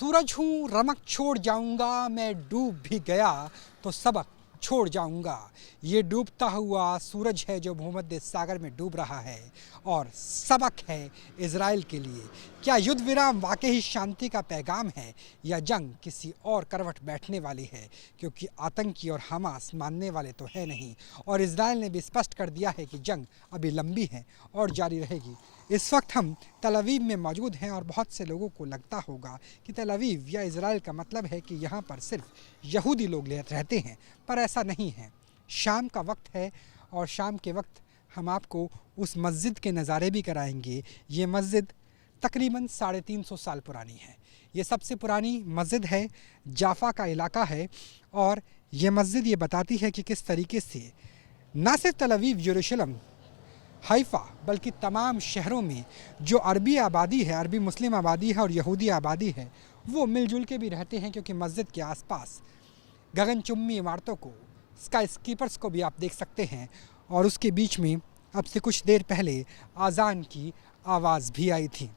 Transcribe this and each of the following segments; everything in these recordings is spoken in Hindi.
सूरज हूँ रमक छोड़ जाऊंगा, मैं डूब भी गया तो सबक छोड़ जाऊंगा। ये डूबता हुआ सूरज है जो भूमध्य सागर में डूब रहा है और सबक है इजराइल के लिए। क्या युद्ध विराम वाकई ही शांति का पैगाम है या जंग किसी और करवट बैठने वाली है? क्योंकि आतंकी और हमास मानने वाले तो है नहीं और इजराइल ने भी स्पष्ट कर दिया है कि जंग अभी लंबी है और जारी रहेगी। इस वक्त हम तल अवीव में मौजूद हैं और बहुत से लोगों को लगता होगा कि तल अवीव या इजराइल का मतलब है कि यहाँ पर सिर्फ यहूदी लोग रहते हैं, पर ऐसा नहीं है। शाम का वक्त है और शाम के वक्त हम आपको उस मस्जिद के नज़ारे भी कराएंगे। ये मस्जिद तकरीबन 350 साल पुरानी है। ये सबसे पुरानी मस्जिद है, जाफा का इलाका है और ये मस्जिद ये बताती है कि किस तरीके से ना सिर्फ तल अवीव, यरूशलेम, हाइफा बल्कि तमाम शहरों में जो अरबी आबादी है, अरबी मुस्लिम आबादी है और यहूदी आबादी है, वो मिलजुल के भी रहते हैं। क्योंकि मस्जिद के आसपास गगनचुम्बी इमारतों को, स्काई स्कीपर्स को भी आप देख सकते हैं और उसके बीच में अब से कुछ देर पहले आज़ान की आवाज़ भी आई थी।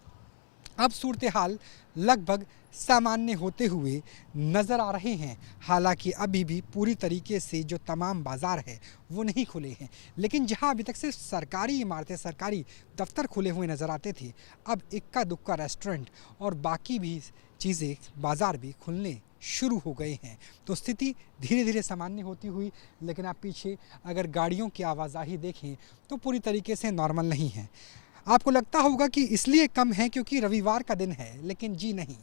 अब सूरत हाल लगभग सामान्य होते हुए नज़र आ रहे हैं। हालांकि अभी भी पूरी तरीके से जो तमाम बाज़ार है वो नहीं खुले हैं, लेकिन जहां अभी तक सिर्फ सरकारी इमारतें, सरकारी दफ्तर खुले हुए नज़र आते थे, अब इक्का दुक्का रेस्टोरेंट और बाकी भी चीज़ें, बाज़ार भी खुलने शुरू हो गए हैं। तो स्थिति धीरे धीरे सामान्य होती हुई, लेकिन आप पीछे अगर गाड़ियों की आवाजाही देखें तो पूरी तरीके से नॉर्मल नहीं है। आपको लगता होगा कि इसलिए कम है क्योंकि रविवार का दिन है, लेकिन जी नहीं।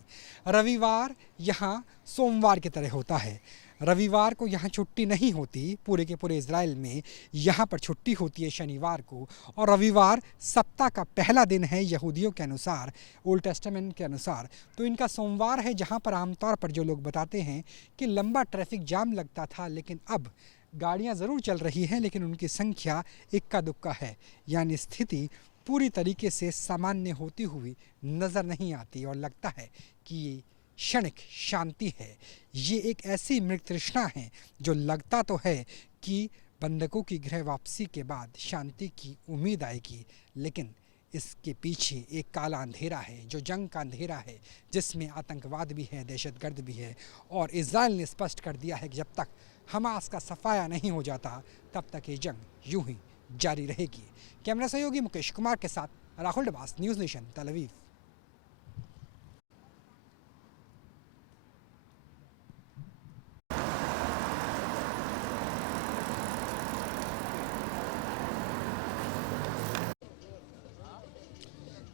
रविवार यहाँ सोमवार की तरह होता है। रविवार को यहाँ छुट्टी नहीं होती, पूरे के पूरे इजराइल में यहाँ पर छुट्टी होती है शनिवार को। और रविवार सप्ताह का पहला दिन है यहूदियों के अनुसार, ओल्ड टेस्टामेंट के अनुसार। तो इनका सोमवार है जहाँ पर आमतौर पर जो लोग बताते हैं कि लंबा ट्रैफिक जाम लगता था, लेकिन अब गाड़ियाँ ज़रूर चल रही हैं लेकिन उनकी संख्या इक्का दुक्का है। यानी स्थिति पूरी तरीके से सामान्य होती हुई नज़र नहीं आती और लगता है कि ये क्षणिक शांति है। ये एक ऐसी मृग तृष्णा है जो लगता तो है कि बंधकों की गृह वापसी के बाद शांति की उम्मीद आएगी, लेकिन इसके पीछे एक काला अंधेरा है जो जंग का अंधेरा है, जिसमें आतंकवाद भी है, दहशतगर्द भी है। और इजराइल ने स्पष्ट कर दिया है कि जब तक हमास का सफाया नहीं हो जाता तब तक ये जंग यूं ही जारी रहेगी। कैमरा सहयोगी मुकेश कुमार के साथ राहुल डबास, न्यूज़ नेशन, तल अवीव।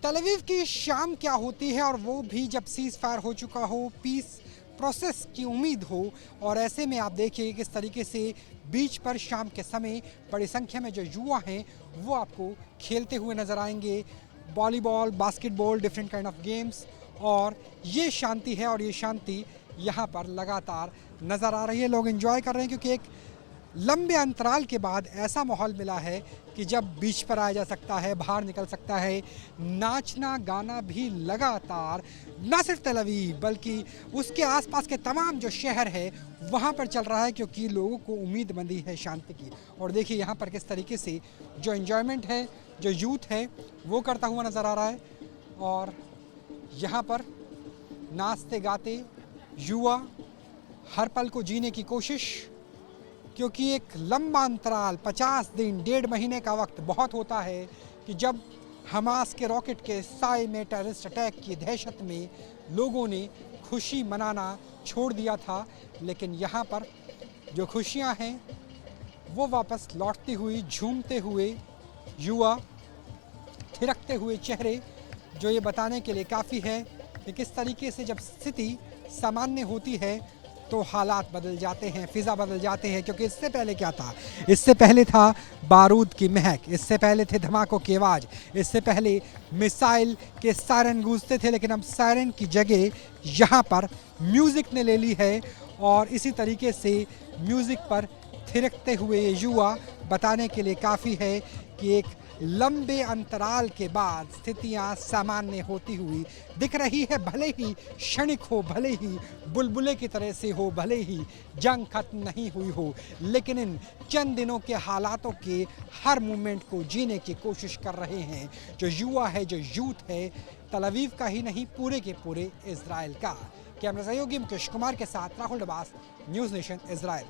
तल अवीव की शाम क्या होती है, और वो भी जब सीज़ फायर हो चुका हो, पीस प्रोसेस की उम्मीद हो। और ऐसे में आप देखिए किस तरीके से बीच पर शाम के समय बड़ी संख्या में जो युवा हैं वो आपको खेलते हुए नज़र आएंगे। Volleyball, basketball, different kind of games. और ये शांति है और ये शांति यहाँ पर लगातार नज़र आ रही है। लोग एंजॉय कर रहे हैं क्योंकि एक लंबे अंतराल के बाद ऐसा माहौल मिला है कि जब बीच पर आया जा सकता है, बाहर निकल सकता है। नाचना गाना भी लगातार न सिर्फ तल अवीव बल्कि उसके आसपास के तमाम जो शहर है वहाँ पर चल रहा है, क्योंकि लोगों को उम्मीद बंधी है शांति की। और देखिए यहाँ पर किस तरीके से जो एंजॉयमेंट है, जो यूथ है वो करता हुआ नज़र आ रहा है। और यहाँ पर नाचते गाते युवा हर पल को जीने की कोशिश, क्योंकि एक लंबा अंतराल 50 दिन, 1.5 महीने का वक्त बहुत होता है कि जब हमास के रॉकेट के साए में टेररिस्ट अटैक की दहशत में लोगों ने खुशी मनाना छोड़ दिया था। लेकिन यहाँ पर जो खुशियाँ हैं वो वापस लौटती हुई, झूमते हुए युवा, थिरकते हुए चेहरे, जो ये बताने के लिए काफ़ी है कि किस तरीके से जब स्थिति सामान्य होती है तो हालात बदल जाते हैं, फ़िज़ा बदल जाते हैं। क्योंकि इससे पहले क्या था? इससे पहले था बारूद की महक, इससे पहले थे धमाकों की आवाज़, इससे पहले मिसाइल के सायरन गूंजते थे। लेकिन अब सायरन की जगह यहाँ पर म्यूज़िक ने ले ली है और इसी तरीके से म्यूज़िक पर थिरकते हुए ये युवा बताने के लिए काफ़ी है कि एक लंबे अंतराल के बाद स्थितियां सामान्य होती हुई दिख रही है। भले ही क्षणिक हो, भले ही बुलबुले की तरह से हो, भले ही जंग खत्म नहीं हुई हो, लेकिन इन चंद दिनों के हालातों के हर मोमेंट को जीने की कोशिश कर रहे हैं जो युवा है, जो यूथ है, तल अवीव का ही नहीं पूरे के पूरे इजराइल का। कैमरा सहयोगी मुकेश कुमार के साथ Rahul Dabas, news nation Israel.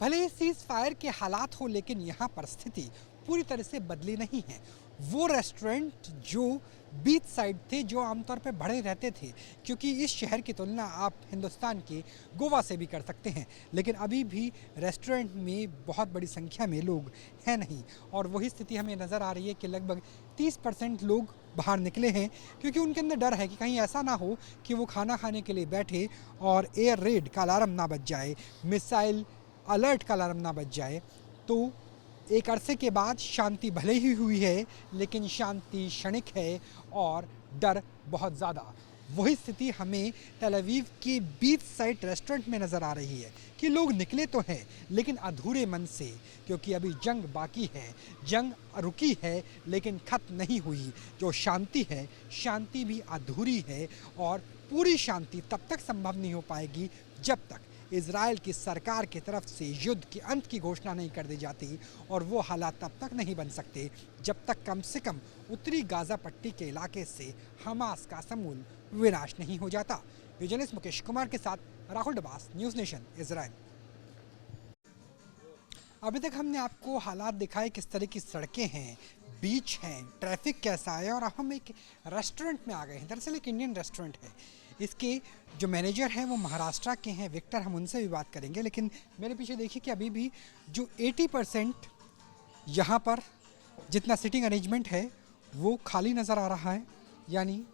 भले ही सीज फायर के हालात हो, लेकिन यहाँ पर स्थिति पूरी तरह से बदली नहीं है। वो रेस्टोरेंट जो बीच साइड थे, जो आमतौर पर भरे रहते थे, क्योंकि इस शहर की तुलना आप हिंदुस्तान के गोवा से भी कर सकते हैं, लेकिन अभी भी रेस्टोरेंट में बहुत बड़ी संख्या में लोग हैं नहीं। और वही स्थिति हमें नज़र आ रही है कि लगभग 30% लोग बाहर निकले हैं, क्योंकि उनके अंदर डर है कि कहीं ऐसा ना हो कि वो खाना खाने के लिए बैठे और एयर रेड का अलार्म ना बज जाए, मिसाइल अलर्ट का अलार्म ना बज जाए। तो एक अरसे के बाद शांति भले ही हुई है, लेकिन शांति क्षणिक है और डर बहुत ज़्यादा। वही स्थिति हमें तेल अवीव के बीच साइड रेस्टोरेंट में नज़र आ रही है कि लोग निकले तो हैं, लेकिन अधूरे मन से, क्योंकि अभी जंग बाकी है, जंग रुकी है लेकिन ख़त्म नहीं हुई। जो शांति है, शांति भी अधूरी है और पूरी शांति तब तक संभव नहीं हो पाएगी जब तक इजराइल की सरकार की तरफ से युद्ध के अंत की घोषणा नहीं कर दी जाती, और वो हालात तब तक नहीं बन सकते जब तक कम से कम उत्तरी गाजा पट्टी के इलाके से हमास का समूल विनाश नहीं हो जाता। जर्नलिस्ट मुकेश कुमार के साथ Rahul Dabas, news nation Israel. अभी तक हमने आपको हालात दिखाए, किस तरह की सड़कें हैं, बीच हैं, ट्रैफिक कैसा है, और अब हम एक रेस्टोरेंट में आ गए हैं। दरअसल एक इंडियन रेस्टोरेंट है। इसके जो मैनेजर हैं वो महाराष्ट्र के हैं, विक्टर, हम उनसे भी बात करेंगे। लेकिन मेरे पीछे देखिए कि अभी भी जो 80% यहाँ पर जितना सीटिंग अरेंजमेंट है वो खाली नज़र आ रहा है, यानी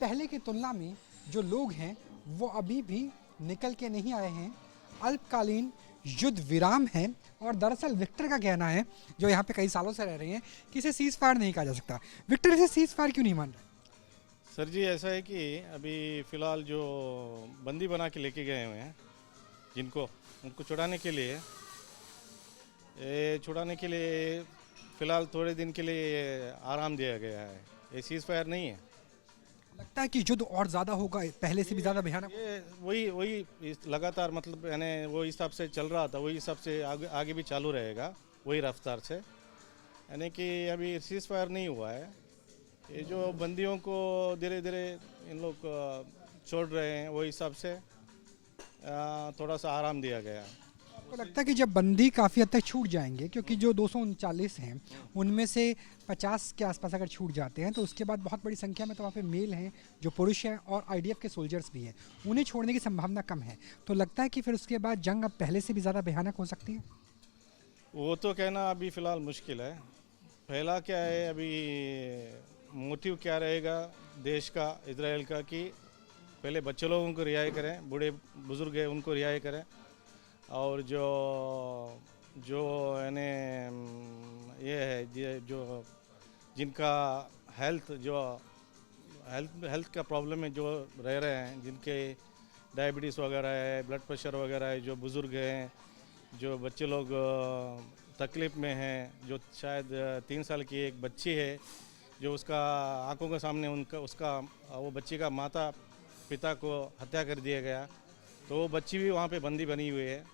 पहले की तुलना में जो लोग हैं वो अभी भी निकल के नहीं आए हैं। अल्पकालीन युद्ध विराम है, और दरअसल विक्टर का कहना है, जो यहाँ पे कई सालों से रह रहे हैं, कि इसे सीज फायर नहीं कहा जा सकता। विक्टर, इसे सीज फायर क्यों नहीं मान रहे? सर जी, ऐसा है कि अभी फ़िलहाल जो बंदी बना के लेके गए हुए हैं, जिनको उनको छुड़ाने के लिए फ़िलहाल थोड़े दिन के लिए आराम दिया गया है। ये सीज़ फायर नहीं है। लगता है कि युद्ध और ज़्यादा होगा, पहले से भी ज़्यादा भयानक। ये वही लगातार, मतलब यानी वो हिसाब से चल रहा था, वही हिसाब से आगे भी चालू रहेगा, वही रफ्तार से। यानी कि अभी सीज़ फायर नहीं हुआ है। ये जो बंदियों को धीरे धीरे इन लोग छोड़ रहे हैं, वो हिसाब से थोड़ा सा आराम दिया गया। आपको लगता है कि जब बंदी काफ़ी हद तक छूट जाएंगे, क्योंकि जो 239 हैं उनमें से 50 के आसपास अगर छूट जाते हैं, तो उसके बाद बहुत बड़ी संख्या में तो वहाँ पे मेल हैं, जो पुरुष हैं, और आईडीएफ के सोल्जर्स भी हैं, उन्हें छोड़ने की संभावना कम है। तो लगता है कि फिर उसके बाद जंग अब पहले से भी ज़्यादा भयानक हो सकती है। वो तो कहना अभी फ़िलहाल मुश्किल है। पहला क्या है, अभी मोटिव क्या रहेगा देश का, इजराइल का, कि पहले बच्चे लोगों को रिहाई करें, बूढ़े बुजुर्ग हैं उनको रिहाई करें, और जो यानी ये है जो जिनका हेल्थ का प्रॉब्लम है, जो रह रहे हैं, जिनके डायबिटीज़ वगैरह है, ब्लड प्रेशर वगैरह है, जो बुज़ुर्ग हैं, जो बच्चे लोग तकलीफ़ में हैं, जो शायद 3 साल की एक बच्ची है, जो उसका आंखों के सामने वो बच्ची का माता पिता को हत्या कर दिया गया, तो वो बच्ची भी वहाँ पे बंदी बनी हुई है,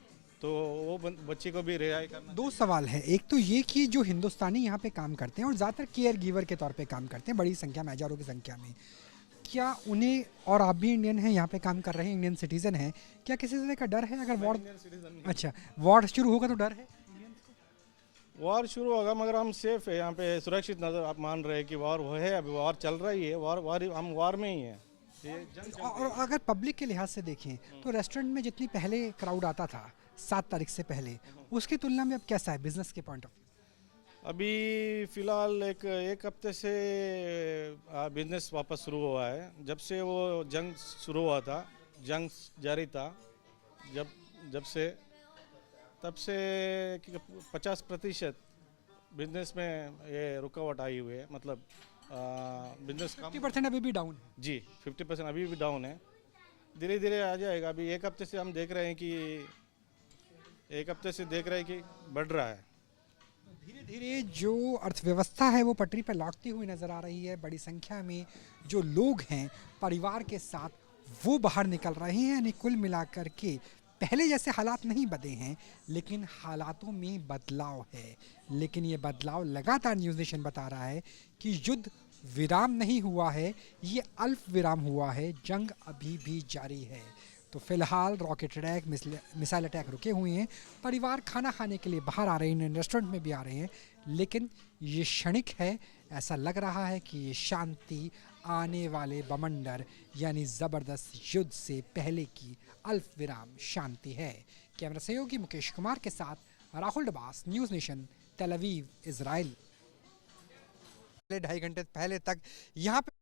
तो वो बच्ची को भी रिहाई करना। 2 सवाल है, एक तो ये कि जो हिंदुस्तानी यहाँ पे काम करते हैं और ज़्यादातर केयर गिवर के तौर पे काम करते हैं, बड़ी संख्या में, हज़ारों की संख्या में, क्या उन्हें, और आप भी इंडियन हैं, यहाँ पे काम कर रहे हैं, इंडियन सिटीज़न हैं, क्या किसी तरह का डर है अगर वॉर, अच्छा, वॉर शुरू होगा तो डर है? वॉर शुरू होगा, मगर हम सेफ है यहाँ पे, सुरक्षित नजर आप मान रहे हैं कि वॉर वो है, अभी वॉर चल रही है, हम वॉर में ही हैं। और अगर पब्लिक के लिहाज से देखें तो रेस्टोरेंट में जितनी पहले क्राउड आता था 7 तारीख से पहले, उसकी तुलना में अब कैसा है बिजनेस के पॉइंट ऑफ व्यू? अभी फ़िलहाल एक हफ्ते से बिजनेस वापस शुरू हुआ है। जब से वो जंग शुरू हुआ था, जंग जारी था, जब से तब से 50% बिजनेस में ये रुकावट आई हुई है, मतलब बिजनेस 50% अभी भी डाउन है। जी, 50% अभी भी डाउन है, धीरे धीरे आ जाएगा। अभी एक हफ्ते से हम देख रहे हैं कि बढ़ रहा है। धीरे जो अर्थव्यवस्था है वो पटरी पर लौटती हुई नजर आ रही है। बड़ी संख्या में जो लोग हैं परिवार के साथ वो बाहर निकल रहे हैं। यानी कुल मिलाकर के पहले जैसे हालात नहीं बदले हैं, लेकिन हालातों में बदलाव है। लेकिन ये बदलाव लगातार न्यूज़ नेशन बता रहा है कि युद्ध विराम नहीं हुआ है, ये अल्प विराम हुआ है, जंग अभी भी जारी है। तो फिलहाल रॉकेट अटैक, मिसाइल अटैक रुके हुए हैं। परिवार खाना खाने के लिए बाहर आ रहे हैं, रेस्टोरेंट में भी आ रहे हैं, लेकिन ये क्षणिक है। ऐसा लग रहा है कि ये शांति आने वाले बमंडर यानी ज़बरदस्त युद्ध से पहले की अल्प विराम शांति है। कैमरा सहयोगी मुकेश कुमार के साथ राहुल डबास, न्यूज़ नेशन, तेल अवीव, इजराइल। 2.5 घंटे पहले तक यहाँ पे